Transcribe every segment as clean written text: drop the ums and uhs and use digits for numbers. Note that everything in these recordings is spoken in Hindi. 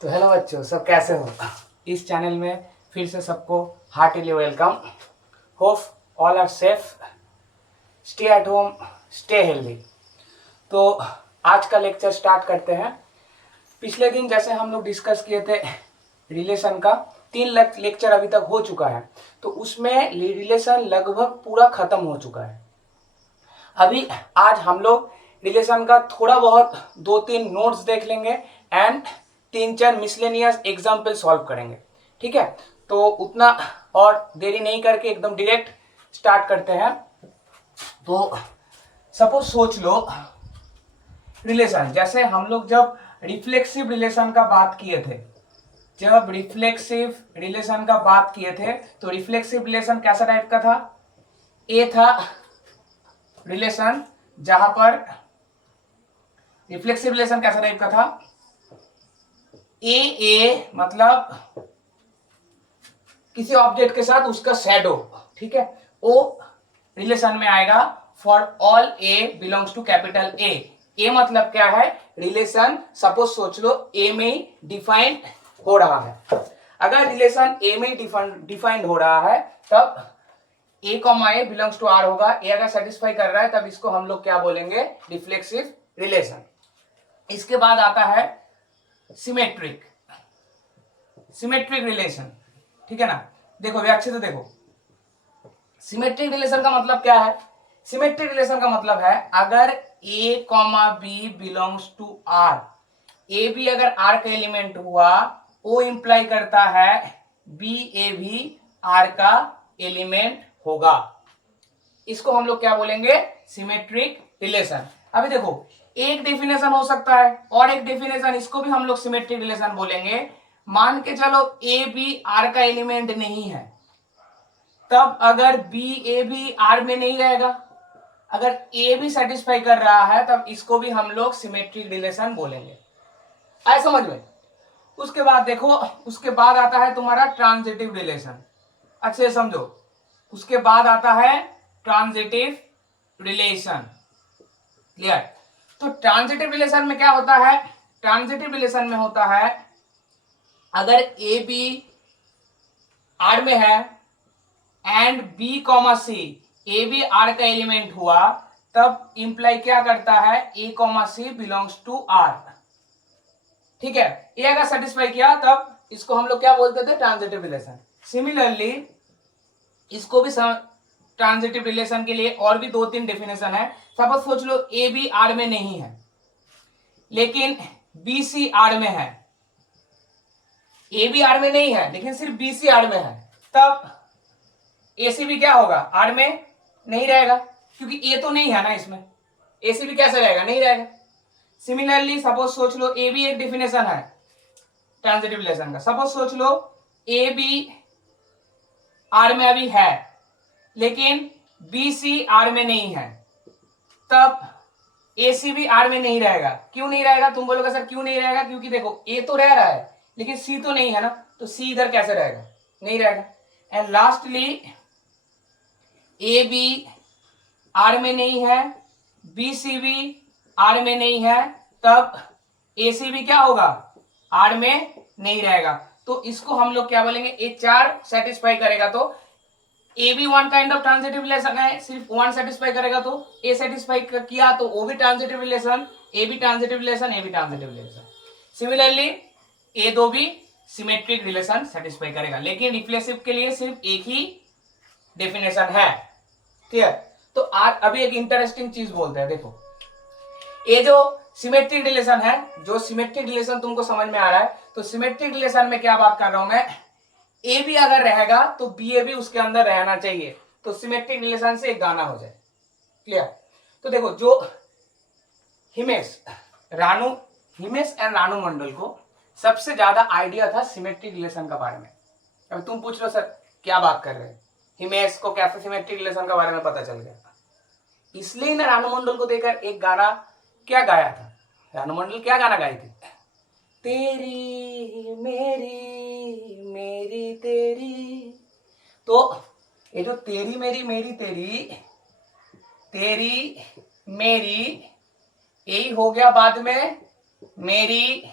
तो हेलो बच्चों, सब कैसे हो। इस चैनल में फिर से सबको heartily welcome. Hope all are safe, stay at home, stay healthy. तो आज का लेक्चर स्टार्ट करते हैं। पिछले दिन जैसे हम लोग डिस्कस किए थे रिलेशन का, 3 लेक्चर अभी तक हो चुका है, तो उसमें रिलेशन लगभग पूरा खत्म हो चुका है। अभी आज हम लोग रिलेशन का थोड़ा बहुत 2-3 नोट्स देख लेंगे एंड 3-4 मिसलेनियस एग्जाम्पल सॉल्व करेंगे। ठीक है, तो उतना और देरी नहीं करके एकदम डायरेक्ट स्टार्ट करते हैं। तो सपोज सोच लो रिलेशन, जैसे हम लोग जब रिफ्लेक्सिव रिलेशन का बात किए थे, तो रिफ्लेक्सिव रिलेशन कैसा टाइप का था। ए था रिलेशन जहां पर रिफ्लेक्सिव रिलेशन कैसा टाइप का था, ए मतलब किसी ऑब्जेक्ट के साथ उसका शैडो। ठीक है, ओ रिलेशन में आएगा for all A belongs to capital A. A मतलब क्या है, रिलेशन सपोज सोच लो ए में डिफाइंड हो रहा है। अगर रिलेशन ए में डिफाइंड हो रहा है तब A comma A belongs to R होगा। ए अगर सेटिस्फाई कर रहा है तब इसको हम लोग क्या बोलेंगे, रिफ्लेक्सिव रिलेशन। इसके बाद आता है सिमेट्रिक रिलेशन। ठीक है ना, देखो अच्छे से देखो, सिमेट्रिक रिलेशन का मतलब क्या है। सिमेट्रिक रिलेशन का मतलब है अगर A comma B belongs to R, A B अगर आर का एलिमेंट हुआ, ओ इंप्लाई करता है बी ए भी आर का एलिमेंट होगा। इसको हम लोग क्या बोलेंगे, सिमेट्रिक रिलेशन। अभी देखो, एक डेफिनेशन हो सकता है और एक डेफिनेशन, इसको भी हम लोग सिमेट्रिक रिलेशन बोलेंगे। मान के चलो ए बी आर का एलिमेंट नहीं है, तब अगर बी ए भी आर में नहीं रहेगा, अगर ए भी सेटिस्फाई कर रहा है तब इसको भी हम लोग सिमेट्रिक रिलेशन बोलेंगे। आए समझ में। उसके बाद देखो, उसके बाद आता है तुम्हारा ट्रांजिटिव रिलेशन। अच्छे से समझो, उसके बाद आता है ट्रांजिटिव रिलेशन। क्लियर। तो ट्रांजिटिव रिलेशन में क्या होता है, ट्रांजिटिव रिलेशन में होता है अगर ए बी आर में है and B comma C, A B R का एलिमेंट हुआ, तब इंप्लाई क्या करता है, A comma C belongs to R. ठीक है, ये अगर सेटिस्फाई किया तब इसको हम लोग क्या बोलते थे, ट्रांजिटिव रिलेशन। सिमिलरली इसको भी ट्रांजिटिव रिलेशन के लिए और भी 2-3 डेफिनेशन है। सपोज सोच लो ए बी आर में नहीं है लेकिन बी सी आर में है, ए बी आर में नहीं है लेकिन सिर्फ बी सी आर में है, तब ए सी भी क्या होगा, आर में नहीं रहेगा, क्योंकि ए तो नहीं है ना इसमें, ए सी भी कैसे रहेगा, नहीं रहेगा। सिमिलरली सपोज सोच लो ए बी एक डेफिनेशन है ट्रांजिटिव रिलेशन का। सपोज सोच लो ए बी आर में अभी है लेकिन बी सी आर में नहीं है, तब ए सी भी आर में नहीं रहेगा। क्यों नहीं रहेगा, तुम बोलोगे सर क्यों नहीं रहेगा, क्योंकि देखो ए तो रह रहा है लेकिन सी तो नहीं है ना, तो सी इधर कैसे रहेगा, नहीं रहेगा। And lastly A B R में नहीं है, बी सी भी आर में नहीं है, तब ए सी भी क्या होगा, आर में नहीं रहेगा। तो इसको हम लोग क्या बोलेंगे, ए 4 सेटिस्फाई करेगा तो ए भी one kind of transitive relation है, सिर्फ 1 सेटिस्फाई करेगा तो ए सेटिस्फाई किया तो वो भी ट्रांजिटिव रिलेशन, ए भी ट्रांजिटिव रिलेशन, ए भी ट्रांजिटिव रिलेशन। सिमिलरली ए दो भी सिमेट्रिक रिलेशन सेटिस्फाई करेगा, लेकिन रिफ्लेक्सिव के लिए सिर्फ एक ही डेफिनेशन है। क्लियर। तो आज अभी एक इंटरेस्टिंग चीज बोलते हैं, देखो ये जो सिमेट्रिक रिलेशन है, जो सिमेट्रिक रिलेशन तुमको समझ में आ रहा है, तो सिमेट्रिक रिलेशन में क्या बात कर रहा हूं मैं, ए भी अगर रहेगा तो बी ए भी उसके अंदर रहना चाहिए, तो सिमेट्रिक रिलेशन से एक गाना हो जाए। क्लियर। तो देखो जो हिमेश एंड रानू मंडल को सबसे ज्यादा आइडिया था सिमेट्रिक रिलेशन का बारे में। अब तुम पूछ लो सर क्या बात कर रहे हैं, हिमेश को कैसे सिमेट्रिक रिलेशन के बारे में पता चल गया, इसलिए ना रानू मंडल को देखकर एक गाना क्या गाया था, रानू मंडल क्या गाना गाई थी, तेरी मेरी मेरी तेरी। तो ये जो तेरी मेरी मेरी तेरी, तेरी मेरी, यही हो गया बाद में मेरी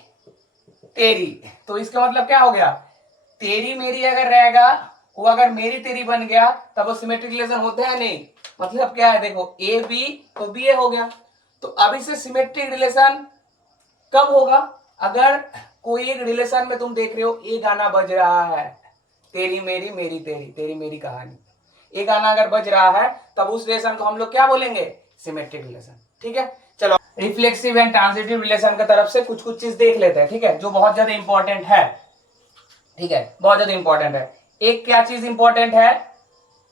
तेरी, तो इसका मतलब क्या हो गया, तेरी मेरी अगर रहेगा वो अगर मेरी तेरी बन गया तब वो सिमेट्रिक रिलेशन होता है नहीं। मतलब क्या है, देखो ए बी तो बी ए हो गया। तो अब इसे सिमेट्रिक रिलेशन कब होगा, अगर कोई एक रिलेशन में तुम देख रहे हो ये गाना बज रहा है, तेरी मेरी मेरी तेरी, तेरी मेरी कहानी, ये गाना अगर बज रहा है तब उस रिलेशन को हम लोग क्या बोलेंगे, सिमेट्रिक रिलेशन। ठीक है, चलो रिफ्लेक्सिव एंड ट्रांजिटिव रिलेशन की तरफ से कुछ कुछ चीज देख लेते हैं। ठीक है, जो बहुत ज्यादा इंपॉर्टेंट है। ठीक है, बहुत ज्यादा इंपॉर्टेंट है। एक क्या चीज इंपॉर्टेंट है,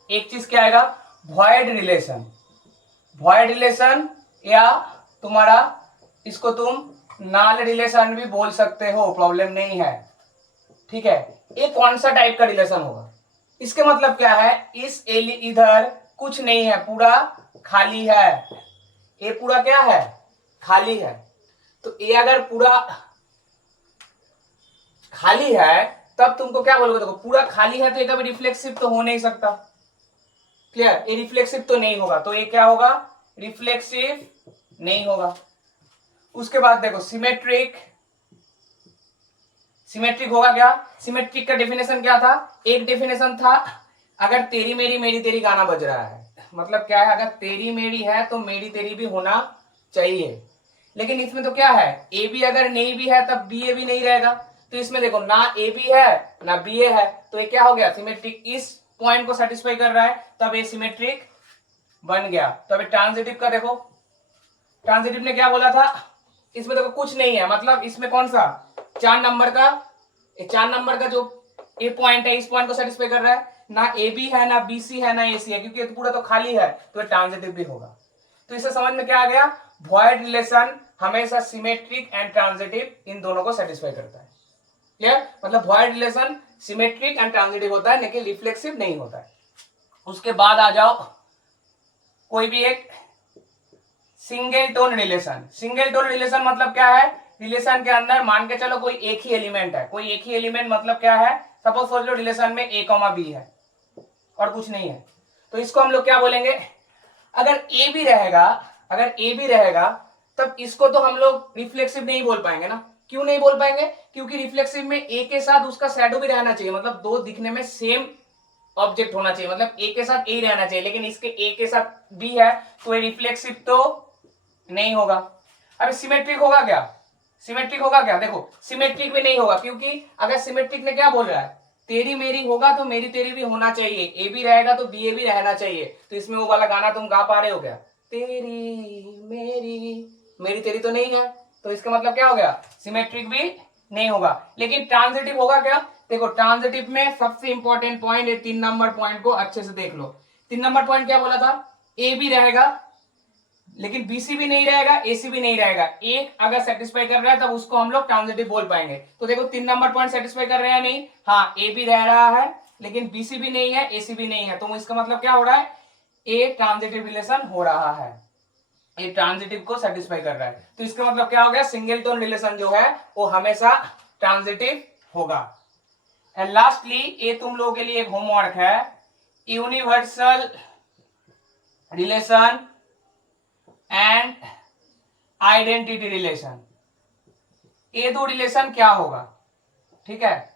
एक चीज क्या आएगा, वॉइड रिलेशन। वॉइड रिलेशन या तुम्हारा इसको तुम नाल रिलेशन भी बोल सकते हो, प्रॉब्लम नहीं है। ठीक है, ये कौन सा टाइप का रिलेशन होगा, इसके मतलब क्या है, इस एली इधर कुछ नहीं है, पूरा खाली है, ये पूरा क्या है, खाली है। तो ये अगर पूरा खाली है तब तुमको क्या बोलोगे, देखो पूरा खाली है तो ये कभी रिफ्लेक्सिव तो हो नहीं सकता। क्लियर, ये रिफ्लेक्सिव तो नहीं होगा, तो ये क्या होगा, रिफ्लेक्सिव नहीं होगा। उसके बाद देखो सिमेट्रिक, सिमेट्रिक होगा क्या, सिमेट्रिक का डेफिनेशन क्या था, एक डेफिनेशन था अगर तेरी मेरी मेरी तेरी गाना बज रहा है, मतलब क्या है, अगर तेरी मेरी है तो मेरी तेरी भी होना चाहिए। लेकिन इसमें तो क्या है, ए बी अगर नहीं भी है तब बी ए भी नहीं रहेगा। तो इसमें देखो ना ए बी है ना बी ए है, तो ये क्या हो गया, सिमेट्रिक इस पॉइंट को सेटिस्फाई कर रहा है तब ये सिमेट्रिक बन गया। तो अभी ट्रांजिटिव का देखो, ट्रांजिटिव ने क्या बोला था, इसमें देखो कुछ नहीं है, मतलब इसमें कौन सा 4 नंबर का, 4 नंबर का जो ए पॉइंट है इस पॉइंट को सेटिस्फाई कर रहा है, ना ए बी है ना बी सी है ना ए सी है, क्योंकि ये तो पूरा तो खाली है, तो ट्रांजिटिव भी होगा। तो इसे समझ में क्या आ गया, वॉइड रिलेशन हमेशा सिमेट्रिक एंड ट्रांजिटिव इन दोनों को सेटिस्फाई करता है। क्लियर, मतलब void relation symmetric and transitive होता है लेकिन रिफ्लेक्सिव नहीं होता है। उसके बाद आ जाओ कोई भी एक single tone relation. Single tone relation मतलब क्या है, रिलेशन के अंदर मान के चलो कोई एक ही एलिमेंट है, कोई एक ही एलिमेंट मतलब क्या है, सपोज सोच लो रिलेशन में ए कॉमा बी है और कुछ नहीं है, तो इसको हम लोग क्या बोलेंगे, अगर ए भी रहेगा, अगर ए भी रहेगा तब इसको तो हम लोग रिफ्लेक्सिव नहीं बोल पाएंगे ना। क्यों नहीं बोल पाएंगे, क्योंकि रिफ्लेक्सिव में ए के साथ उसका शैडो भी रहना चाहिए, मतलब दो दिखने में सेम ऑब्जेक्ट होना चाहिए, मतलब ए के साथ ए रहना चाहिए, लेकिन इसके ए के साथ बी है तो ये रिफ्लेक्सिव तो नहीं होगा। अभी सिमेट्रिक होगा क्या, सिमेट्रिक होगा क्या, देखो सिमेट्रिक भी नहीं होगा, क्योंकि अगर सिमेट्रिक ने क्या बोल रहा है, तेरी मेरी होगा तो मेरी तेरी भी होना चाहिए, ए भी रहेगा तो बी ए भी रहना चाहिए। तो इसमें वो वाला गाना तुम गा पा रहे हो क्या, तेरी मेरी मेरी तेरी तो नहीं है, तो इसका मतलब क्या हो गया, सिमेट्रिक भी नहीं होगा। लेकिन ट्रांजिटिव होगा क्या, देखो ट्रांजिटिव में सबसे इंपॉर्टेंट पॉइंट है, 3 नंबर पॉइंट को अच्छे से देख लो। 3 नंबर पॉइंट क्या बोला था, ए भी रहेगा लेकिन बीसी भी नहीं रहेगा, एसी भी नहीं रहेगा, एक अगर सेटिस्फाई कर रहा है तब उसको हम लोग ट्रांजिटिव बोल पाएंगे। तो देखो 3 नंबर पॉइंट सेटिस्फाई कर रहे हैं नहीं, हाँ ए भी रह रहा है लेकिन बीसी भी नहीं है, एसी भी नहीं है, तो इसका मतलब क्या हो रहा है, ए ट्रांजिटिव रिलेशन हो रहा है, ये ट्रांजिटिव को सेटिस्फाई कर रहा है। तो इसका मतलब क्या हो गया, सिंगल टोन रिलेशन जो है वो हमेशा ट्रांजिटिव होगा। एंड लास्टली ये तुम लोगों के लिए एक होमवर्क है, universal relation and identity relation. ये दो रिलेशन क्या होगा, ठीक है,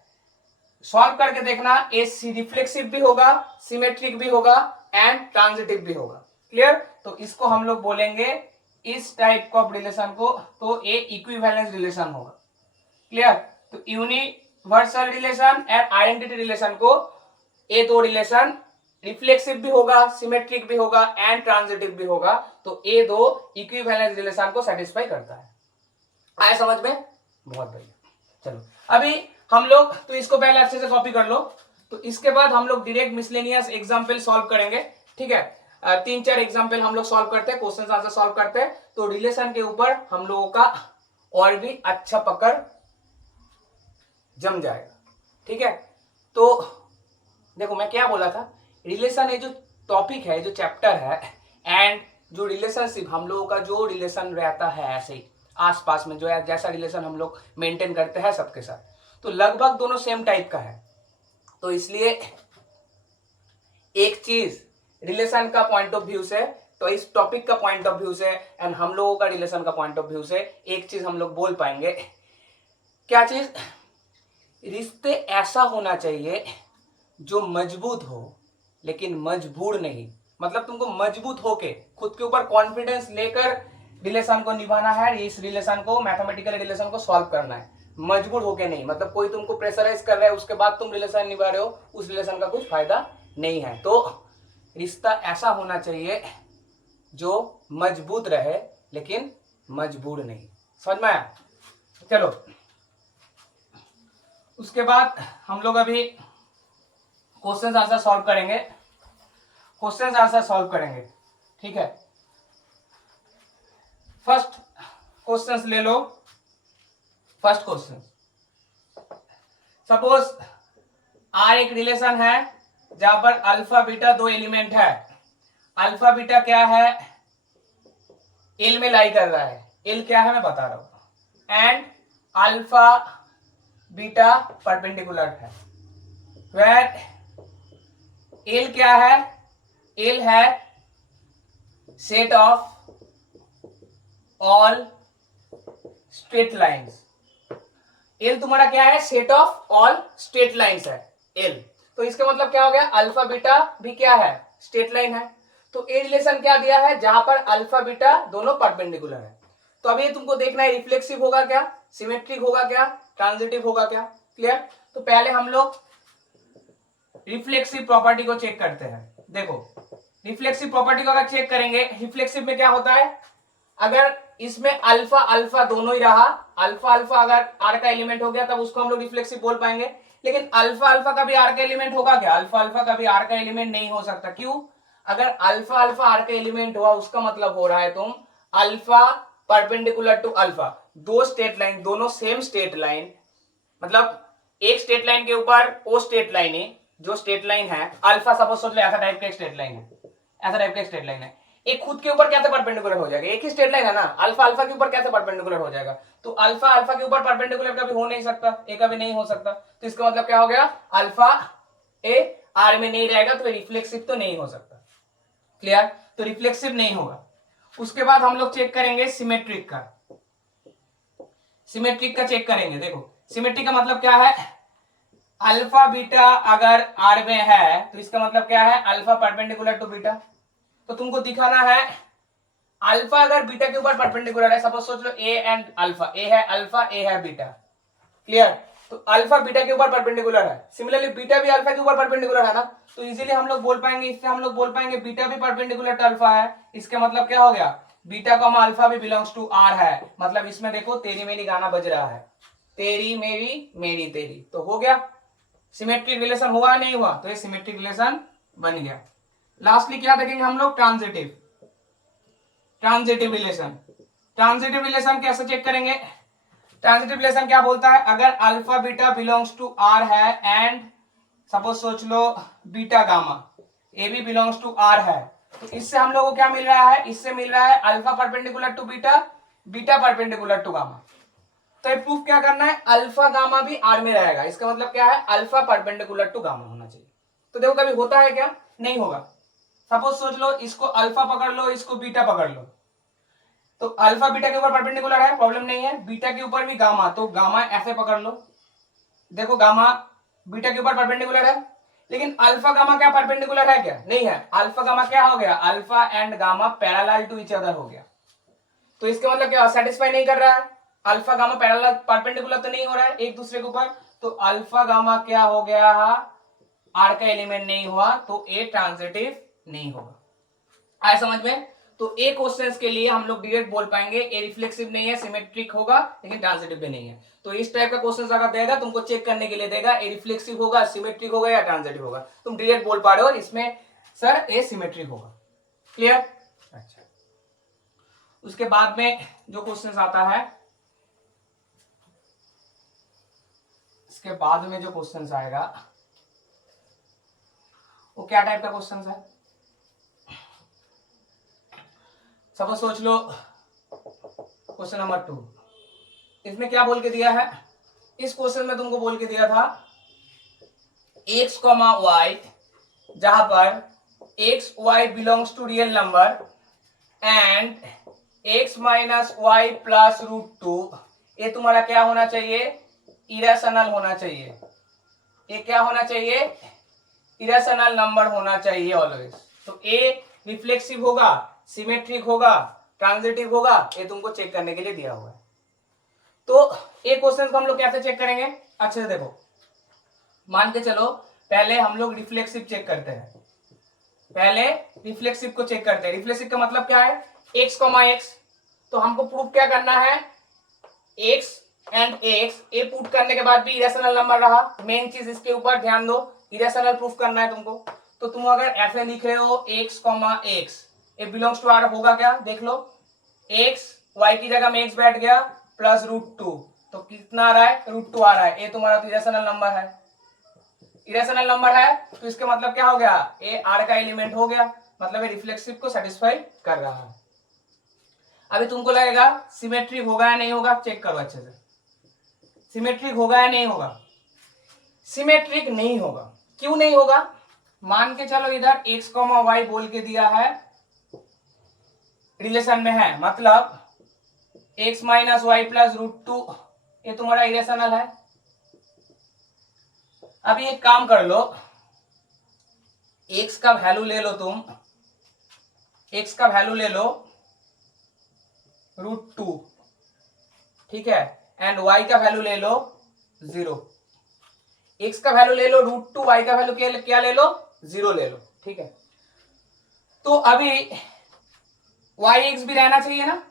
सॉल्व करके देखना, ये रिफ्लेक्सिव भी होगा, सिमेट्रिक भी होगा एंड ट्रांजिटिव भी होगा। क्लियर, तो इसको हम लोग बोलेंगे इस टाइप ऑफ रिलेशन को, तो ये इक्विवेलेंस रिलेशन होगा। क्लियर, तो universal relation and identity relation को, ये दो रिलेशन रिफ्लेक्सिव भी होगा, सिमेट्रिक भी होगा एंड ट्रांजिटिव भी होगा, तो ये दो इक्विवेलेंस रिलेशन को सेटिस्फाई करता है। आया समझ में, बहुत बढ़िया। चलो अभी हम लोग, तो इसको पहले अच्छे से कॉपी कर लो, तो इसके बाद हम लोग डायरेक्ट मिसलेनियस एग्जांपल सॉल्व करेंगे। ठीक है, 3-4 एग्जांपल हम लोग सॉल्व करते हैं, क्वेश्चन आंसर सॉल्व करते हैं, तो रिलेशन के ऊपर हम लोगों का और भी अच्छा पकड़ जम जाएगा। ठीक है, तो देखो मैं क्या बोला था, रिलेशन है जो टॉपिक है, जो चैप्टर है, एंड जो रिलेशनशिप हम लोगों का जो रिलेशन रहता है ऐसे ही आसपास में, जो है जैसा रिलेशन हम लोग मेंटेन करते हैं सबके साथ, तो लगभग दोनों सेम टाइप का है। तो इसलिए एक चीज रिलेशन का पॉइंट ऑफ व्यू से, तो इस टॉपिक का पॉइंट ऑफ व्यू से एंड हम लोगों का रिलेशन का पॉइंट ऑफ व्यू से एक चीज हम लोग बोल पाएंगे, क्या चीज, रिश्ते ऐसा होना चाहिए जो मजबूत हो लेकिन मजबूर नहीं। मतलब तुमको मजबूत होके खुद के ऊपर कॉन्फिडेंस लेकर रिलेशन को निभाना है, इस रिलेशन को, मैथमेटिकल रिलेशन को सॉल्व करना है, मजबूर होके नहीं। मतलब कोई तुमको प्रेशराइज कर रहा है उसके बाद तुम रिलेशन निभा रहे हो, उस रिलेशन का कुछ फायदा नहीं है। तो रिश्ता ऐसा होना चाहिए जो मजबूत रहे लेकिन मजबूर नहीं। समझ में आया? चलो उसके बाद हम लोग अभी क्वेश्चन आंसर सॉल्व करेंगे, क्वेश्चन आंसर सॉल्व करेंगे, ठीक है। फर्स्ट क्वेश्चंस ले लो। फर्स्ट क्वेश्चन, सपोज आर एक रिलेशन है जहां पर अल्फा बीटा दो एलिमेंट है। अल्फा बीटा क्या है, एल में लाई कर रहा है। एल क्या है मैं बता रहा हूं। एंड अल्फा बीटा परपेंडिकुलर है। वेयर एल क्या है, एल है set of all straight lines. L तुम्हारा क्या है, set of all straight lines है एल। तो इसका मतलब क्या हो गया, अल्फा बीटा भी क्या है, स्ट्रेट लाइन है। तो ए रिलेशन क्या दिया है, जहां पर अल्फा बीटा दोनों परपेंडिकुलर है। तो अब ये तुमको देखना है रिफ्लेक्सिव होगा क्या, सिमेट्रिक होगा क्या, ट्रांजिटिव होगा क्या। क्लियर? तो पहले हम लोग रिफ्लेक्सिव प्रॉपर्टी को चेक करते हैं। देखो रिफ्लेक्सिव प्रॉपर्टी को अगर चेक करेंगे, रिफ्लेक्सिव में क्या होता है, अगर इसमें अल्फा अल्फा दोनों ही रहा, अल्फा अल्फा अगर आर का एलिमेंट हो गया तब उसको हम लोग रिफ्लेक्सिव बोल पाएंगे। लेकिन अल्फा अल्फा का भी आर का एलिमेंट होगा क्या, अल्फा अल्फा का भी आर का एलिमेंट नहीं हो सकता। क्यों? अगर अल्फा अल्फा आर का एलिमेंट हुआ उसका मतलब हो रहा है तुम अल्फा परपेंडिकुलर टू अल्फा, दो स्ट्रेट लाइन, दोनों सेम स्ट्रेट लाइन, मतलब एक स्ट्रेट लाइन के ऊपर वो स्ट्रेट लाइन है, जो स्ट्रेट लाइन है अल्फा, सपोज सोच लो ऐसा टाइप का स्ट्रेट लाइन है, ऐसा टाइप का स्ट्रेट लाइन है, एक खुद के ऊपर कैसे परपेंडिकुलर हो जाएगा, एक ही स्ट्रेट लाइन है ना, अल्फा अल्फा के ऊपर कैसे परपेंडिकुलर हो जाएगा। तो अल्फा अल्फा के ऊपर परपेंडिकुलर कभी हो नहीं सकता, ए कभी नहीं हो सकता। तो इसका मतलब क्या हो गया, अल्फा ए आर में नहीं रहेगा तो रिफ्लेक्सिव तो नहीं हो सकता। क्लियर? तो रिफ्लेक्सिव नहीं होगा। उसके बाद हम लोग चेक करेंगे सिमेट्रिक का, सिमेट्रिक का चेक करेंगे। देखो सिमेट्रिक का मतलब क्या है, अल्फा बीटा अगर आर में है तो इसका मतलब क्या है, अल्फा परपेंडिकुलर टू बीटा। तो तुमको दिखाना है अल्फा अगर बीटा के ऊपर परपेंडिकुलर है, सपोज सोच लो ए एंड अल्फा, ए है अल्फा, ए है बीटा। क्लियर? तो अल्फा बीटा के ऊपर परपेंडिकुलर है, सिमिलरली बीटा भी अल्फा के ऊपर परपेंडिकुलर है ना, तो इजीली हम लोग बोल पाएंगे, इससे हम लोग बोल पाएंगे बीटा भी परपेंडिकुलर टू अल्फा है। इसका मतलब क्या हो गया, बीटा कॉमा अल्फा भी बिलोंग्स टू आर है। मतलब इसमें देखो तेरी मेरी गाना बज रहा है, तेरी मेरी मेरी तेरी, तो हो गया सिमेट्रिक रिलेशन। हुआ नहीं हुआ, तो ये सिमेट्रिक रिलेशन बन गया। लास्टली क्या देखेंगे हम लोग, transitive, transitive relation. Transitive relation कैसे चेक करेंगे, ट्रांजिटिव रिलेशन क्या बोलता है, अगर alpha beta belongs to R है एंड सपोज सोच लो बीटा गामा ए भी बिलोंग्स टू आर है, तो इससे हम लोगों को क्या मिल रहा है, इससे मिल रहा है alpha perpendicular to beta, beta perpendicular to gamma. तो ये प्रूफ क्या करना है, अल्फा गामा भी आर में रहेगा। इसका मतलब क्या है, अल्फा परपेंडिकुलर टू गामा होना चाहिए। तो देखो कभी होता है क्या, नहीं होगा। सपोज सोच लो इसको अल्फा पकड़ लो, इसको बीटा पकड़ लो, तो अल्फा बीटा के ऊपर परपेंडिकुलर है, प्रॉब्लम नहीं है। बीटा के ऊपर भी गामा, तो गामा ऐसे पकड़ लो, देखो गामा बीटा के ऊपर परपेंडिकुलर है, लेकिन अल्फा गामा क्या परपेंडिकुलर है क्या, नहीं है। अल्फा गामा क्या हो गया, alpha and gamma parallel to each other हो गया। तो इसका मतलब क्या, सेटिस्फाई नहीं कर रहा है, अल्फा गामा पैरेलल परपेंडिकुलर तो नहीं हो रहा है एक दूसरे के ऊपर, तो अल्फा गामा क्या हो गया, आर का एलिमेंट नहीं हुआ, तो ए ट्रांजिटिव नहीं होगा। आया समझ में? तो ए क्वेश्चंस के लिए हम लोग डायरेक्ट बोल पाएंगे ए रिफ्लेक्सिव नहीं है, सिमेट्रिक होगा लेकिन ट्रांजिटिव भी नहीं है। तो इस टाइप का क्वेश्चंस अगर देगा तुमको चेक करने के लिए देगा ए रिफ्लेक्सिव होगा, सिमेट्रिक होगा या ट्रांजिटिव होगा, तुम डायरेक्ट बोल पा रहे हो इसमें सर ए सिमेट्रिक होगा। क्लियर? अच्छा, उसके बाद में जो क्वेश्चंस आता है, इसके बाद में जो क्वेश्चंस आएगा वो क्या टाइप का क्वेश्चंस है, सपोज सोच लो क्वेश्चन नंबर 2, इसमें क्या बोल के दिया है, इस क्वेश्चन में तुमको बोल के दिया था x, y, जहां पर x y belongs to real number and x minus y plus root 2, ये तुम्हारा क्या होना चाहिए, इरेशनल होना चाहिए, ये क्या होना चाहिए, इरेशनल नंबर होना चाहिए ऑलवेज। तो ए रिफ्लेक्सिव होगा, सिमेट्रिक होगा, ट्रांजिटिव होगा, ये तुमको चेक करने के लिए दिया हुआ है। तो ये क्वेश्चन को हम लोग कैसे चेक करेंगे, अच्छे से देखो, मान के चलो पहले हम लोग रिफ्लेक्सिव चेक करते हैं, पहले रिफ्लेक्सिव को चेक करते हैं। रिफ्लेक्सिव का मतलब क्या है, x कॉमा एक्स, तो हमको प्रूफ क्या करना है, x and x, A put करने के बाद भी इरेशनल नंबर रहा, मेन चीज इसके ऊपर ध्यान दो, इरेशनल प्रूफ करना है तुमको। तो तुम अगर ऐसे लिख रहे हो x comma x, A belongs to R होगा क्या, देख लो, x y की जगह में x बैठ गया प्लस √2, तो कितना आ रहा है, √2 आ रहा है, ये तुम्हारा तो इरेशनल नंबर है, इरेशनल नंबर है, तो इसका मतलब क्या हो गया, ए आर का एलिमेंट हो गया, मतलब ये रिफ्लेक्सिव को सेटिस्फाई कर रहा है। अभी तुमको लगेगा सिमेट्रिक होगा या नहीं होगा, चेक करो अच्छे से, सिमेट्रिक होगा या नहीं होगा, सिमेट्रिक नहीं होगा। क्यों नहीं होगा, मान के चलो इधर x, y बोल के दिया है, रिलेशन में है, मतलब x माइनस वाई प्लस √2, ये तुम्हारा इरेशनल है। अभी एक काम कर लो, x का वैल्यू ले लो तुम, x का वैल्यू ले लो √2, ठीक है, एंड y का वैल्यू ले लो 0, x का वैल्यू ले लो √2, y का वैल्यू क्या ले लो, 0 ले लो, ठीक है। तो अभी yx भी रहना चाहिए ना,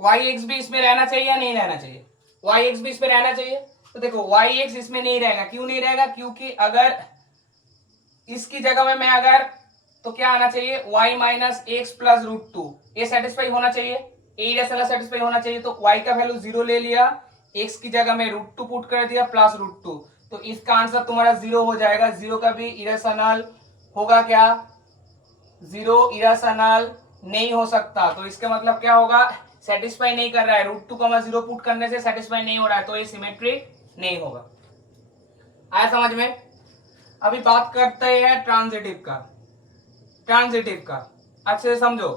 yx भी इसमें रहना चाहिए या नहीं रहना चाहिए, yx भी इसमें रहना चाहिए। तो देखो yx इसमें नहीं रहेगा, क्यों नहीं रहेगा, क्योंकि अगर इसकी जगह में मैं अगर, तो क्या आना चाहिए, y माइनस एक्स प्लस √2, ये सेटिस्फाई होना चाहिए, ए इरेशनल सेटिस्फाई होना चाहिए। तो y का वैल्यू 0 ले लिया, x की जगह में √2 पुट कर दिया प्लस √2, तो इसका आंसर तुम्हारा 0 हो जाएगा। 0 का भी इरेशनल होगा क्या, 0 इरेशनल नहीं हो सकता, तो इसका मतलब क्या होगा, सेटिस्फाई नहीं कर रहा है, √2, 0 पुट करने से सेटिस्फाई नहीं हो रहा है, तो ये सिमेट्रिक नहीं होगा। आया समझ में। अभी बात करते हैं ट्रांजिटिव का, ट्रांजिटिव का अच्छे से समझो।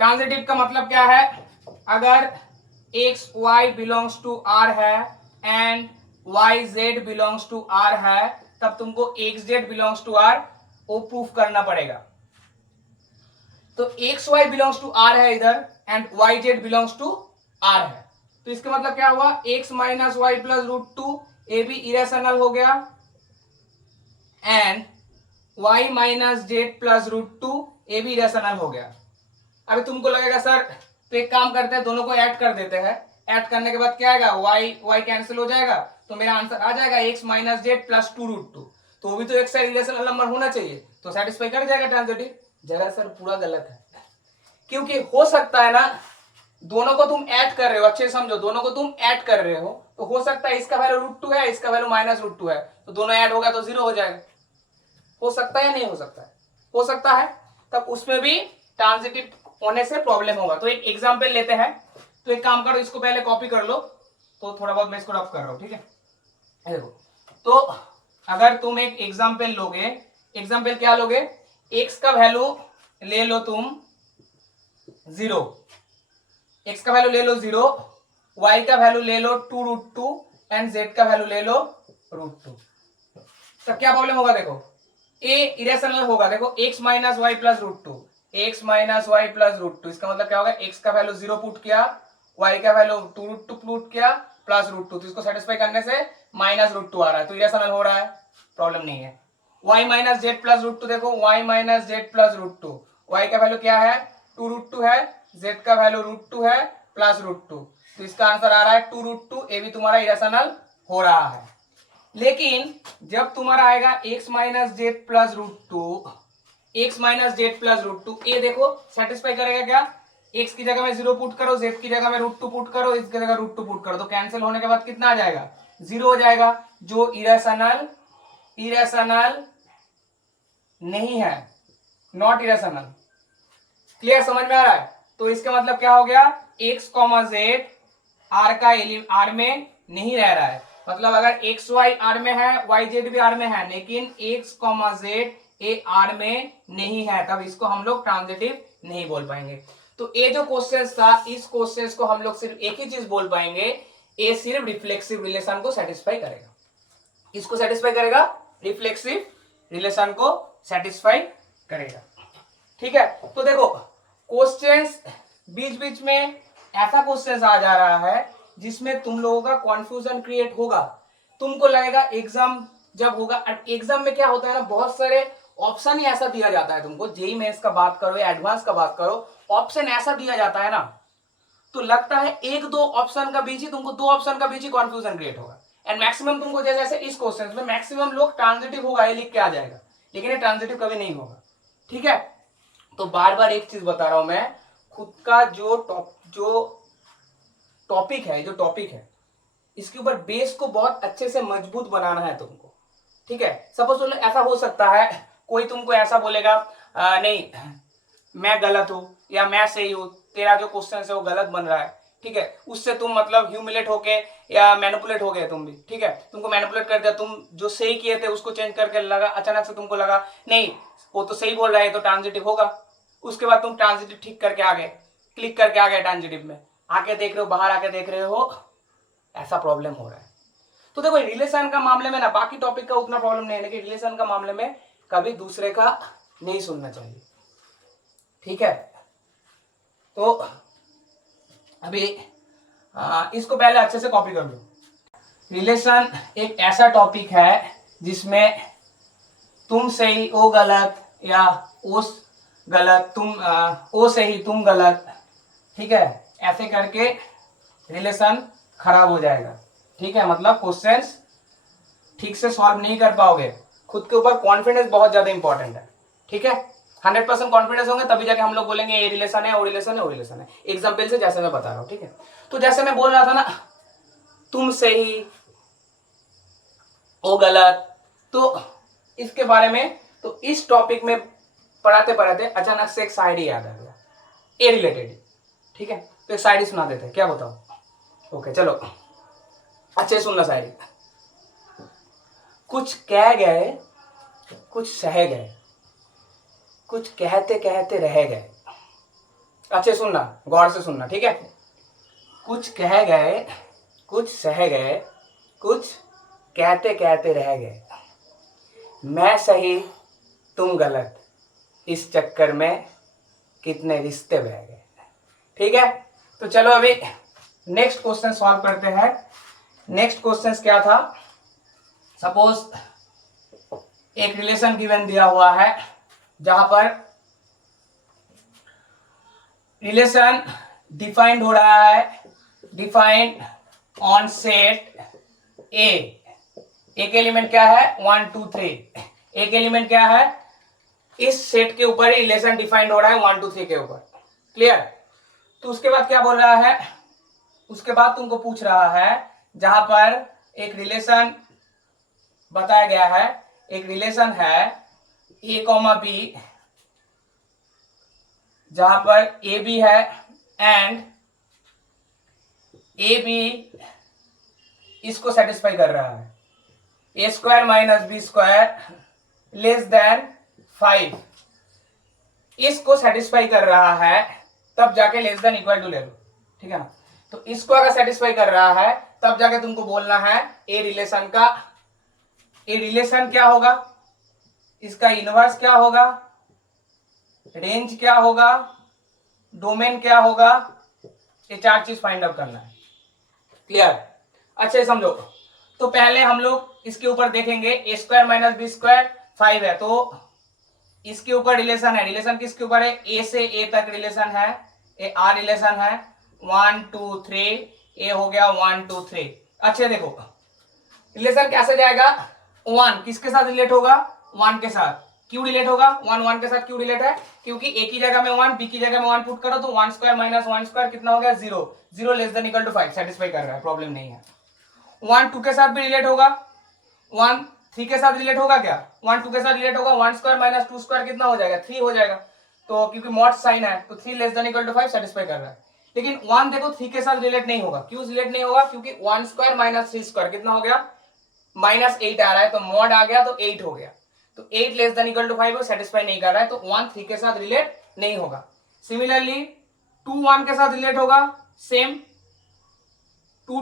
ट्रांजिटिव का मतलब क्या है, अगर x y belongs to r है and y z belongs to r है, तब तुमको x z belongs to r वो प्रूफ करना पड़ेगा। तो x y belongs to r है इधर and y z belongs to r है, तो इसका मतलब क्या हुआ, x माइनस वाई प्लस √2, ये भी इरेशनल हो गया, and y minus Z plus √2, ये भी इरेशनल हो गया। अभी तुमको लगेगा सर, तो एक काम करते हैं, दोनों को ऐड कर देते हैं, ऐड करने के बाद क्या आएगा, y कैंसिल हो जाएगा, तो मेरा आंसर आ जाएगा x माइनस जेड प्लस 2√2, तो वो भी तो एक साइड इरेशनल नंबर होना चाहिए, तो सेटिस्फाई कर जाएगा ट्रांजिटिव। जरा सर पूरा गलत है, क्योंकि हो सकता है ना, दोनों को तुम ऐड कर रहे हो, अच्छे से समझो, दोनों को तुम ऐड कर रहे हो, तो हो सकता है इसका वैल्यू √2 है, इसका वैल्यू माइनस √2 है, तो दोनों ऐड होगा तो 0 हो जाएगा। हो सकता है या नहीं हो सकता है, हो सकता है, तब उसमें भी ट्रांजिटिव होने से प्रॉब्लम होगा। तो एक एग्जांपल लेते हैं, तो एक काम करो, इसको पहले कॉपी कर लो, तो थोड़ा बहुत मैं इसको रफ कर रहा हूं, ठीक है। देखो, तो अगर तुम एक एग्जांपल लोगे, एग्जांपल क्या लोगे, x का वैल्यू ले लो तुम 0, x का वैल्यू ले लो 0, y का वैल्यू ले लो 2√2 एंड z का वैल्यू ले लो √2, तब क्या प्रॉब्लम होगा, देखो a इरेशनल होगा, देखो x minus y plus √2, x minus y plus √2, इसका मतलब क्या होगा, x का वैल्यू 0 पुट किया, y का वैल्यू 2√2 पुट किया प्लस √2, तो इसको सेटिस्फाई करने से माइनस √2 आ रहा है, तो इरेशनल हो रहा है, प्रॉब्लम नहीं है। y माइनस जेड प्लस √2, देखो y minus Z plus √2, y का वैल्यू क्या है, 2√2 है, z का वैल्यू √2 है प्लस √2, तो इसका आंसर आ रहा है 2√2, ये भी तुम्हारा इरेशनल हो रहा है। लेकिन जब तुम्हारा आएगा x minus Z plus √2, x minus Z plus √2, ये देखो सेटिस्फाई करेगा क्या, x की जगह में 0 पुट करो, z की जगह में √2 पुट करो, इसकी जगह √2 पुट करो, तो कैंसिल होने के बाद कितना आ जाएगा, 0 हो जाएगा, जो इरेशनल नहीं है, नॉट इरेशनल। क्लियर, समझ में आ रहा है। तो इसका मतलब क्या हो गया, x, z r का r में नहीं रह रहा है, मतलब अगर x y r में है, y z भी r में है, लेकिन x, z ये r में नहीं है, तब इसको हम लोग ट्रांजिटिव नहीं बोल पाएंगे। तो ये जो क्वेश्चन था, इस क्वेश्चन को हम लोग सिर्फ एक ही चीज बोल पाएंगे, ए सिर्फ रिफ्लेक्सिव रिलेशन को सेटिस्फाई करेगा। इसको सेटिस्फाई करेगा, रिफ्लेक्सिव रिलेशन को सेटिस्फाई करेगा। ठीक है, तो देखो क्वेश्चंस बीच बीच में ऐसा क्वेश्चंस आ जा रहा है जिसमें तुम लोगों का कॉन्फ्यूजन क्रिएट होगा। तुमको लगेगा एग्जाम जब होगा, एग्जाम में क्या होता है ना, बहुत सारे ऑप्शन ही ऐसा दिया जाता है तुमको, जेई मेंस का बात करो या एडवांस का बात करो, ऑप्शन ऐसा दिया जाता है ना, तो लगता है एक दो ऑप्शन का बीच ही तुमको, दो ऑप्शन का बीच ही कॉन्फ्यूजन क्रिएट होगा। एंड मैक्सिमम तुमको जैसे इस क्वेश्चन में मैक्सिमम लोग ट्रांजिटिव होगा ये लिख के आ जाएगा, लेकिन ये ट्रांजिटिव कभी नहीं होगा। ठीक है, तो बार बार एक चीज बता रहा हूं मैं, खुद का जो टॉपिक है इसके ऊपर बेस को बहुत अच्छे से मजबूत बनाना है तुमको। ठीक है, सपोज ऐसा हो सकता है कोई तुमको ऐसा बोलेगा नहीं मैं गलत हूं या मैं सही हूं, तेरा जो क्वेश्चन है वो गलत बन रहा है। ठीक है, उससे तुम मतलब ह्यूमिलेट होके या मैनिपुलेट हो गए तुम भी। ठीक है, तुमको मैनिपुलेट कर दिया, तुम जो सही किए थे उसको चेंज करके लगा, अचानक से तुमको लगा नहीं वो तो सही बोल रहा है तो ट्रांजिटिव होगा। उसके बाद तुम ट्रांजिटिव ठीक करके आ गए, क्लिक करके आ गए ट्रांजिटिव में, आके देख रहे हो, बाहर आके देख रहे हो ऐसा प्रॉब्लम हो रहा है। तो देखो रिलेशन का मामले में ना, बाकी टॉपिक का उतना प्रॉब्लम नहीं है, लेकिन रिलेशन का मामले में कभी दूसरे का नहीं सुनना चाहिए। ठीक है, तो अभी इसको पहले अच्छे से कॉपी कर लो। रिलेशन एक ऐसा टॉपिक है जिसमें तुम सही ओ गलत या ओस गलत तुम ओ सही तुम गलत, ठीक है, ऐसे करके रिलेशन खराब हो जाएगा। ठीक है, मतलब क्वेश्चंस ठीक से सॉल्व नहीं कर पाओगे। खुद के ऊपर कॉन्फिडेंस बहुत ज्यादा इंपॉर्टेंट है। ठीक है, 100% कॉन्फिडेंस होंगे तभी जाके हम लोग बोलेंगे ये रिलेशन है, वो रिलेशन है, वो रिलेशन है। एग्जाम्पल से जैसे मैं बता रहा हूं। ठीक है, तो जैसे मैं बोल रहा था ना तुम सही ओ गलत, तो इसके बारे में, तो इस टॉपिक में पढ़ाते पढ़ाते अचानक से एक शायरी याद आ गया ए रिलेटेड। ठीक है, तो एक शायरी सुना देते हैं, क्या बताओ। ओके चलो अच्छे सुनना शायरी। कुछ कह गए कुछ सह गए, कुछ कहते कहते रह गए। अच्छे सुनना, गौर से सुनना। ठीक है, कुछ कह गए कुछ सह गए, कुछ कहते कहते रह गए, मैं सही तुम गलत, इस चक्कर में कितने रिश्ते बह गए। ठीक है, तो चलो अभी नेक्स्ट क्वेश्चन सॉल्व करते हैं। नेक्स्ट क्वेश्चन क्या था, सपोज एक रिलेशन गिवन दिया हुआ है जहां पर रिलेशन डिफाइंड हो रहा है, डिफाइंड ऑन सेट ए। एक एलिमेंट क्या है 1 2 3, एक एलिमेंट क्या है इस सेट के ऊपर रिलेशन डिफाइंड हो रहा है 1 2 3 के ऊपर। क्लियर, तो उसके बाद क्या बोल रहा है, उसके बाद तुमको पूछ रहा है जहां पर एक रिलेशन बताया गया है, एक रिलेशन है ए कॉमा बी, जहां पर ए बी है एंड ए बी इसको सेटिस्फाई कर रहा है, A square minus B square less than 5, इसको सेटिस्फाई कर रहा है तब जाके लेस देन इक्वल टू ले लो। ठीक है ना, तो इसको अगर सेटिस्फाई कर रहा है तब जाके तुमको बोलना है ए रिलेशन का, ए रिलेशन क्या होगा, इसका इनवर्स क्या होगा, रेंज क्या होगा, डोमेन क्या होगा, ये चार चीज फाइंड आउट करना है। क्लियर, अच्छे समझो। तो पहले हम लोग इसके ऊपर देखेंगे ए स्क्वायर माइनस बी स्क्वायर 5 है, तो इसके ऊपर रिलेशन है, रिलेशन किसके ऊपर है, ए से ए तक रिलेशन है, ए आर रिलेशन है 1 2 3, ए हो गया 1 2 3। अच्छे देखो रिलेशन कैसे जाएगा, 1 किसके साथ रिलेट होगा 1 के साथ, क्यों रिलेट होगा 1 1 के साथ, क्यों रिलेट है, क्योंकि ए की जगह में 1 बी की जगह में 1 पुट करो तो 1 स्क्वायर माइनस 1 स्क्वायर कितना हो गया 0, 0 less than equal to 5, satisfy कर रहा है, प्रॉब्लम नहीं है। 1 2 के साथ भी रिलेट होगा, 1 3 के साथ रिलेट होगा, क्या 1 2 के साथ रिलेट होगा, 1 स्क्वायर माइनस 2 स्क्वायर कितना हो जाएगा 3 हो जाएगा, तो क्योंकि मॉड साइन है तो 3 less than equal to 5 satisfy कर रहा है। लेकिन 1 देखो 3 के साथ रिलेट नहीं होगा, क्यों रिलेट नहीं होगा, क्योंकि 1 स्क्वायर माइनस 3 स्क्वायर कितना हो गया -8 आ रहा है, तो मॉड आ गया तो 8 हो गया, तो 8 लेस देन इक्वल टू 5 वो सेटिस्फाई नहीं कर रहा है, तो 1 3 के साथ रिलेट नहीं होगा। सिमिलरली 2 1 के साथ रिलेट होगा, सेम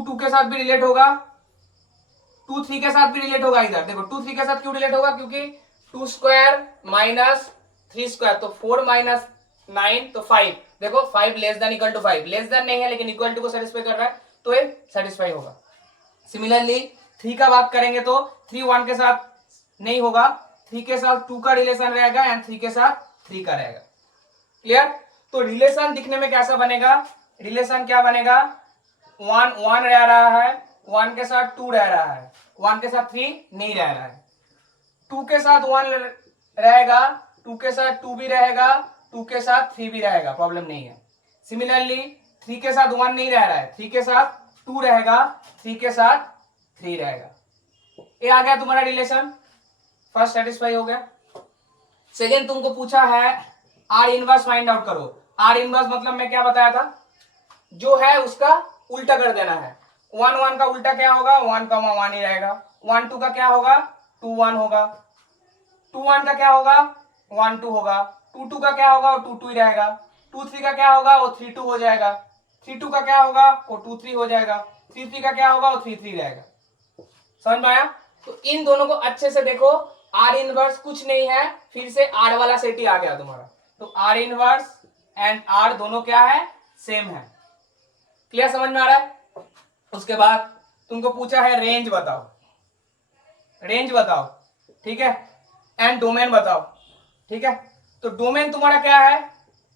2 के साथ भी रिलेट होगा, 2 3 के साथ भी रिलेट होगा। इधर देखो 2 3 के साथ क्यों रिलेट होगा, क्योंकि 2 स्क्वायर माइनस 3 स्क्वायर, तो 4 माइनस 9 तो 5। देखो 5 less than equal to 5, less than नहीं है लेकिन इक्वल टू को सेटिस्फाई कर रहा है, तो ये सेटिस्फाई होगा। सिमिलरली 3 का बात करेंगे तो 3 1 के साथ नहीं होगा, 3 के साथ 2 का रिलेशन रहेगा एंड 3 के साथ 3 का रहेगा। क्लियर? तो रिलेशन दिखने में कैसा बनेगा, रिलेशन क्या बनेगा, 1 1 रह रहा है, 1 के साथ 2 रह रहा है, 1 के साथ 3 नहीं रह रहा है, 2 के साथ 1 रहेगा, 2 के साथ 2 भी रहेगा, 2 के साथ 3 भी रहेगा, प्रॉब्लम नहीं है। सिमिलरली 3 के साथ 1 नहीं रह रहा है, 3 के साथ 2 रहेगा, 3 के साथ 3 रहेगा। ये आ गया तुम्हारा रिलेशन, फर्स्ट सेटिस्फाई हो गया। सेकेंड तुमको पूछा है आर इनवर्स फाइंड आउट करो। आर इनवर्स मतलब मैं क्या बताया था, जो है उसका उल्टा कर देना है। 1 1 का उल्टा क्या होगा, 1 का 1 ही रहेगा। 1 2 का क्या होगा, 2 1 होगा। 2 1 का क्या होगा, 1 2 होगा। 2 2 का क्या होगा, वो 2 2 ही रहेगा। 2 3 का क्या होगा, वो 3 2 हो जाएगा। 3 2 का क्या होगा, वो 2 3 हो जाएगा। 3 3 का क्या होगा, वो 3 3 रहेगा। समझ में आया? तो इन दोनों को अच्छे से देखो, आर इनवर्स कुछ नहीं है, फिर से आर वाला सेट ही आ गया तुम्हारा। तो आर इनवर्स एंड आर दोनों क्या है, सेम है। क्लियर, समझ में आ रहा है? उसके बाद तुमको पूछा है रेंज बताओ, रेंज बताओ, ठीक है, एंड डोमेन बताओ, ठीक है। तो डोमेन तुम्हारा क्या है,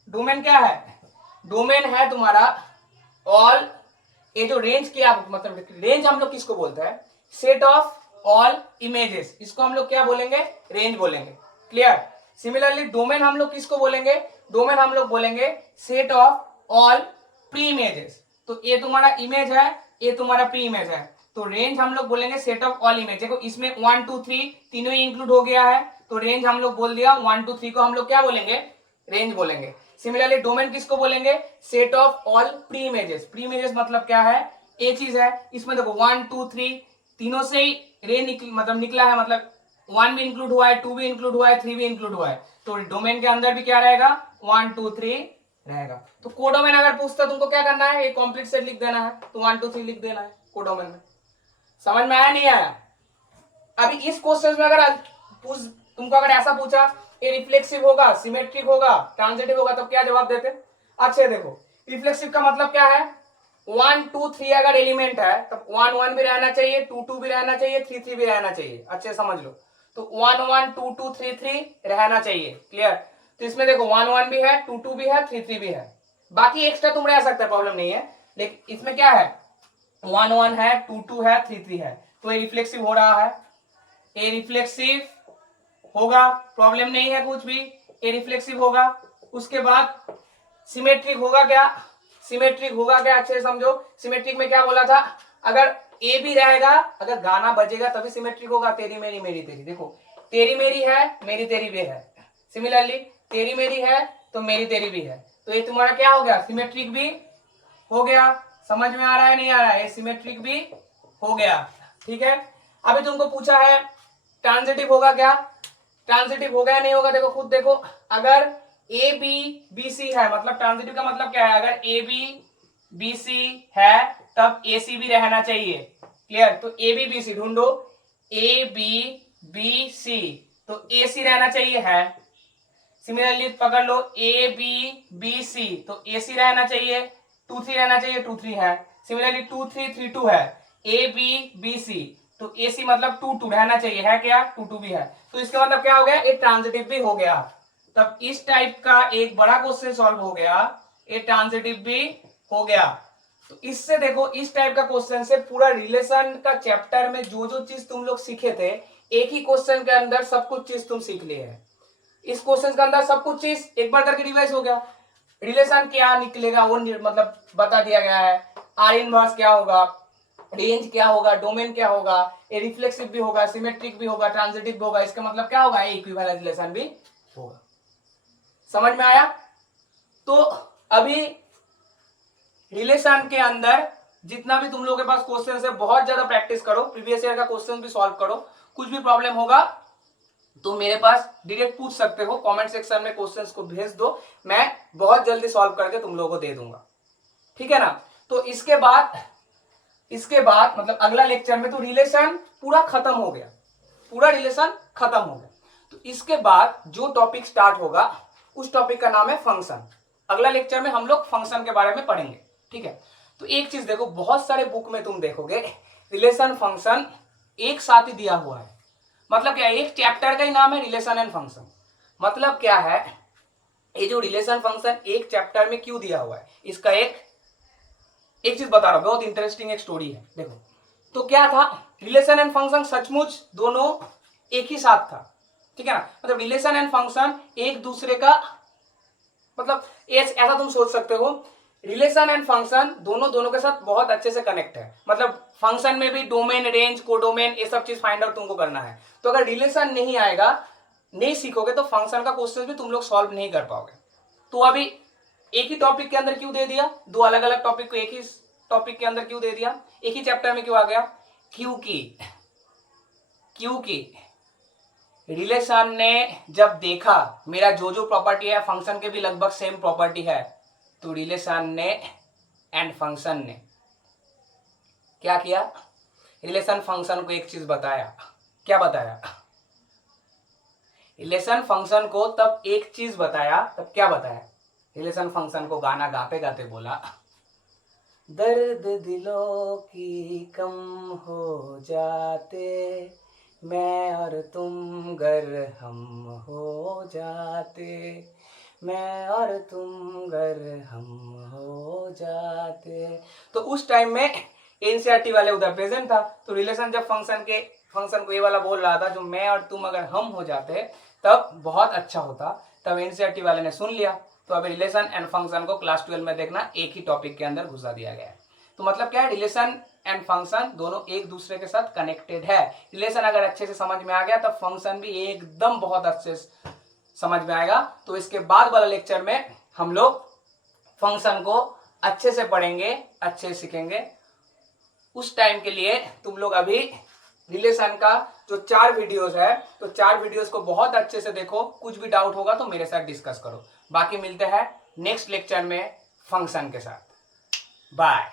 डोमेन क्या है, डोमेन है तुम्हारा ऑल, ये जो रेंज किया मतलब रेंज हम लोग किसको बोलते हैं, सेट ऑफ ऑल इमेजेस, इसको हम लोग क्या बोलेंगे, रेंज बोलेंगे। क्लियर? सिमिलरली डोमेन हम लोग किसको बोलेंगे, डोमेन हम लोग बोलेंगे set of all pre images. तो ये तुम्हारा इमेज है, ये तुम्हारा प्री इमेज है, तो रेंज हम लोग बोलेंगे सेट ऑफ ऑल इमेज। देखो इसमें 1 2 3 तीनों ही इंक्लूड हो गया है, तो रेंज हम लोग बोल दिया 1 2 3 को हम लोग क्या बोलेंगे, रेंज बोलेंगे। सिमिलरली डोमेन किसको बोलेंगे, set of all pre images. Pre images मतलब क्या है, ये चीज है, इसमें देखो 1 2 3 तीनों से ही रेंज मतलब निकला है, मतलब 1 भी इंक्लूड हुआ है, 2 भी इंक्लूड हुआ है, 3 भी इंक्लूड हुआ है, तो डोमेन के अंदर भी क्या रहेगा, 1 2 3 रहेगा। तो कोडोमेन अगर पूछता तुमको क्या करना है, एक कॉम्प्लेक्स सेट लिख देना है, तो 1 2 3 लिख देना है कोडोमेन में। समझ में आया नहीं आया? अभी इस क्वेश्चन में अगर तुमको अगर ऐसा पूछा ये रिफ्लेक्सिव होगा, सिमेट्रिक होगा, ट्रांजिटिव होगा, तो क्या जवाब देते? अच्छे देखो, रिफ्लेक्सिव का मतलब क्या है, 1 2 3 अगर एलिमेंट है तब 1 1 भी रहना चाहिए, 2 2 भी रहना चाहिए, 3 3 भी रहना चाहिए। अच्छे समझ लो, तो 1 1 2 2 3 3 रहना चाहिए। क्लियर? तो इसमें देखो 1 1 भी है, 2 2 भी है, 3 3 भी है, बाकी एक्स्ट्रा तुम रह सकते, प्रॉब्लम नहीं है, लेकिन इसमें क्या है, 1 1 है, 2 2 है, 3 3 है, तो ये रिफ्लेक्सिव हो रहा है, ये रिफ्लेक्सिव होगा, प्रॉब्लम नहीं है कुछ भी, ये रिफ्लेक्सिव होगा। उसके बाद सिमेट्रिक होगा क्या, सिमेट्रिक होगा क्या, अच्छे से समझो। सिमेट्रिक में क्या बोला था, अगर ए भी रहेगा, अगर गाना बजेगा तभी सिमेट्रिक होगा, तेरी मेरी मेरी तेरी, देखो तेरी मेरी है, मेरी तेरी भी है। सिमिलरली तेरी मेरी है तो मेरी तेरी भी है, तो ये तुम्हारा क्या हो गया, सिमेट्रिक भी हो गया। समझ में आ रहा है नहीं आ रहा है, ये सिमेट्रिक भी हो गया, ठीक है। अभी तुमको पूछा है ट्रांजिटिव होगा क्या, ट्रांजिटिव होगा या नहीं होगा, देखो खुद देखो, अगर ए बी बी सी है, मतलब ट्रांजिटिव का मतलब क्या है, अगर ए बी बी सी है तब ए सी भी रहना चाहिए। क्लियर? तो ए बी बी सी ढूंढो, ए बी बी सी, तो ए सी रहना चाहिए है। सिमिलरली पकड़ लो, ए बी बी सी, तो ए सी रहना चाहिए, 2 3 रहना चाहिए, 2 3 है। सिमिलरली 2 3 3 2 है, ए बी बी सी, तो ए सी मतलब 2 2 रहना चाहिए, है क्या, 2 2 भी है, तो इसका मतलब क्या हो गया, एक ट्रांजिटिव भी हो गया। तब इस टाइप का एक बड़ा क्वेश्चन सॉल्व हो गया, ये ट्रांजिटिव भी हो गया। तो इससे देखो, इस टाइप का क्वेश्चन से पूरा रिलेशन का चैप्टर में जो जो चीज तुम लोग सीखे थे, एक ही क्वेश्चन के अंदर सब कुछ चीज तुम सीख लिए है। इस क्वेश्चन के अंदर सब कुछ चीज एक बार करके रिवाइज हो गया। रिलेशन क्या निकलेगा वो मतलब बता दिया गया है, आर इनवर्स क्या होगा, रेंज क्या होगा, डोमेन क्या होगा, ये रिफ्लेक्सिव भी होगा, सिमेट्रिक भी होगा, ट्रांजिटिव भी होगा, इसका मतलब क्या होगा, इक्विवेलेंट रिलेशन भी होगा। समझ में आया? तो अभी रिलेशन के अंदर जितना भी तुम लोगों के पास क्वेश्चन है, बहुत ज्यादा प्रैक्टिस करो, प्रीवियस ईयर का क्वेश्चन भी सॉल्व करो। कुछ भी प्रॉब्लम होगा तो मेरे पास डायरेक्ट पूछ सकते हो, कमेंट सेक्शन में क्वेश्चंस को भेज दो, मैं बहुत जल्दी सॉल्व करके तुम लोगों को दे दूंगा, ठीक है ना। तो इसके बाद मतलब अगला लेक्चर में तो रिलेशन पूरा खत्म हो गया, पूरा रिलेशन खत्म हो गया। तो इसके बाद जो टॉपिक स्टार्ट होगा उस टॉपिक का नाम है फंक्शन। अगला लेक्चर में हम लोग फंक्शन के बारे में पढ़ेंगे, ठीक है। तो एक चीज देखो, बहुत सारे बुक में तुम देखोगे रिलेशन फंक्शन एक साथ ही दिया हुआ है। मतलब क्या है, एक चैप्टर का ही नाम है रिलेशन एंड फंक्शन। मतलब क्या है, ये जो रिलेशन फंक्शन एक चैप्टर में क्यों दिया हुआ है, इसका एक चीज बता रहा हूं, बहुत इंटरेस्टिंग एक स्टोरी है। देखो तो क्या था, रिलेशन एंड फंक्शन सचमुच दोनों एक ही साथ था, ठीक है ना। मतलब रिलेशन एंड फंक्शन एक दूसरे का, मतलब ऐसा तुम सोच सकते हो, रिलेशन एंड फंक्शन दोनों के साथ बहुत अच्छे से कनेक्ट है। मतलब फंक्शन में भी डोमेन, रेंज, कोडोमेन, ये सब चीज फाइंड आउट तुमको करना है। तो अगर रिलेशन नहीं आएगा, नहीं सीखोगे, तो फंक्शन का क्वेश्चन भी तुम लोग सॉल्व नहीं कर पाओगे। तो अभी एक ही टॉपिक के अंदर क्यों दे दिया, दो अलग अलग टॉपिक को एक ही टॉपिक के अंदर क्यों दे दिया, एक ही चैप्टर में क्यों आ गया, क्योंकि रिलेशन ने जब देखा मेरा जो प्रॉपर्टी है फंक्शन के भी लगभग सेम प्रॉपर्टी है, तो रिलेशन ने एंड फंक्शन ने क्या किया, रिलेशन फंक्शन को एक चीज बताया। क्या बताया, रिलेशन फंक्शन को तब एक चीज बताया, तब क्या बताया, रिलेशन फंक्शन को गाना गाते गाते बोला, दर्द दिलों की कम हो जाते, मैं और तुम गर हम हो जाते, मैं और तुम गर हम हो जाते। तो उस टाइम में एनसीईआरटी वाले उधर प्रेजेंट था। तो रिलेशन जब फंक्शन को ये वाला बोल रहा था, जो मैं और तुम अगर हम हो जाते तब बहुत अच्छा होता, तब एनसीईआरटी वाले ने सुन लिया। तो अब रिलेशन एंड फंक्शन को क्लास 12 में देखना एक ही टॉपिक के अंदर घुसा दिया गया है। तो मतलब क्या है, रिलेशन एंड फंक्शन दोनों एक दूसरे के साथ कनेक्टेड है। रिलेशन अगर अच्छे से समझ में आ गया तब फंक्शन भी एकदम बहुत अच्छे से समझ में आएगा। तो इसके बाद वाला लेक्चर में हम लोग फंक्शन को अच्छे से पढ़ेंगे, अच्छे से सीखेंगे। उस टाइम के लिए तुम लोग अभी रिलेशन का जो 4 वीडियोस है, तो 4 वीडियोस को बहुत अच्छे से देखो। कुछ भी डाउट होगा तो मेरे साथ डिस्कस करो। बाकी मिलते हैं नेक्स्ट लेक्चर में फंक्शन के साथ। बाय।